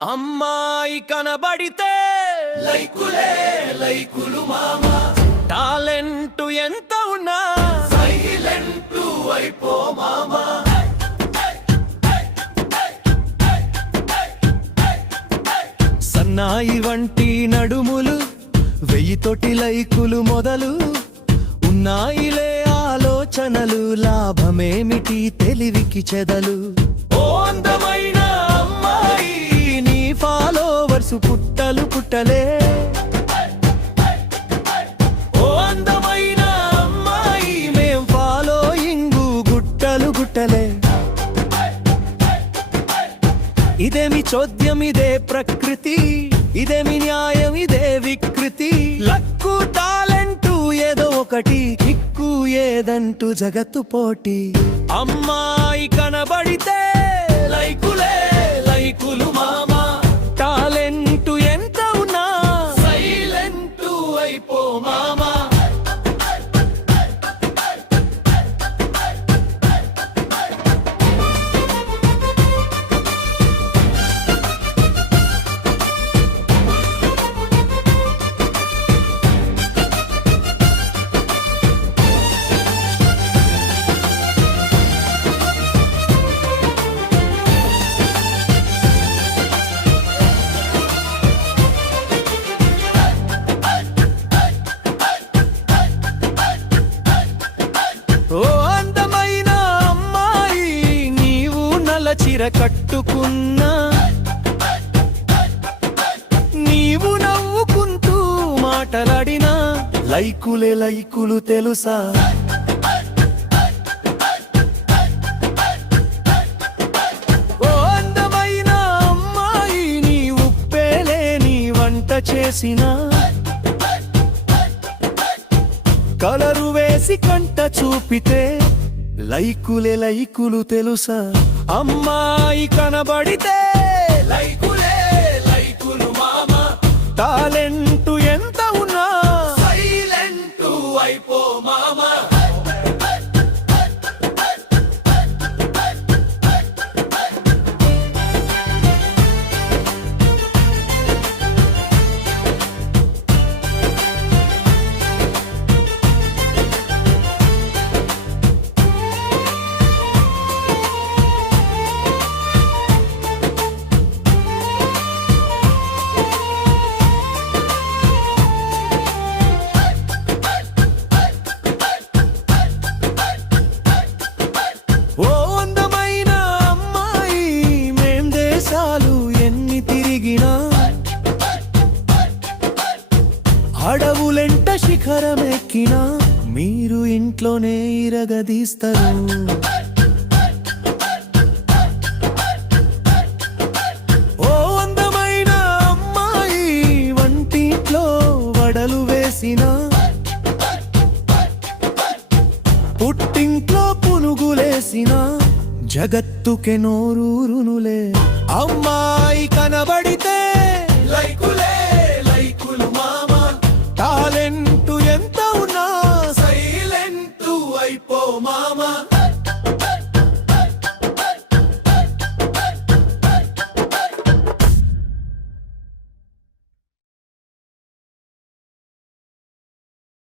అమ్మాయి కనబడితే లైకులే లైకులు మామా, టాలెంట్ ఎంత ఉన్నా సైలెంట్ అయిపో మామా. సన్నాయి వంటి నడుములు, 1000 లైకులు మొదలు ఉన్నాయిలే ఆలోచనలు, లాభమేమిటి తెలివికి చెదలు. ఓ అందమైన అమ్మాయి, నీ ఫాలోవర్స్ పుట్టలు పుట్టలే. ఓ అందమైన అమ్మాయి, మేం ఫాలోయింగు గుట్టలు గుట్టలే. ఇదేమి చోద్యం, ఇదే ప్రకృతి, ఇదేమి న్యాయం, ఇదే వికృతి. లక్కు టాలెంటు ఏదో ఒకటి, కిక్కు ఏదంటూ జగత్తు పోటీ. అమ్మాయి కనబడితే లైకులే లైకులు మామా, టాలెంటు ఎంత ఉన్నా సైలెంట్ అయిపో మామా. ఓ అందమైన అమ్మాయి, నీవు నల్ల చీర కట్టుకున్నా, నీవు నవ్వుకుంటూ మాటలాడినా లైకులే లైకులు తెలుసా. ఓ అందమైన అమ్మాయి, నీ ఉప్పేలే నీ వంట చేసినా, కలరు వేసి కంట చూపితే లైకులే లైకులు తెలుసా. అమ్మాయి కనబడితే లైకులే లైకులు మామా, టాలెంట్ ఎంత ఉన్నా సైలెంట్ అయిపో మామా. ఓ అందమైన అమ్మాయి, మేం దేశాలు ఎన్ని తిరిగినా, అడవులెంట శిఖరమెక్కినా, మీరు ఇంట్లోనే ఇరగదీస్తారు. ఓ అందమైన అమ్మాయి, వంటింట్లో వడలు వేసినా, పుట్టింట్లో పునుగులేసినా, జగత్తుకే నోరూరునులే. అమ్మాయి కనబడితే లైకులే లైకులు మామా, టాలెంట్ ఎంత ఉన్నా సైలెంట్ అయిపో మామా.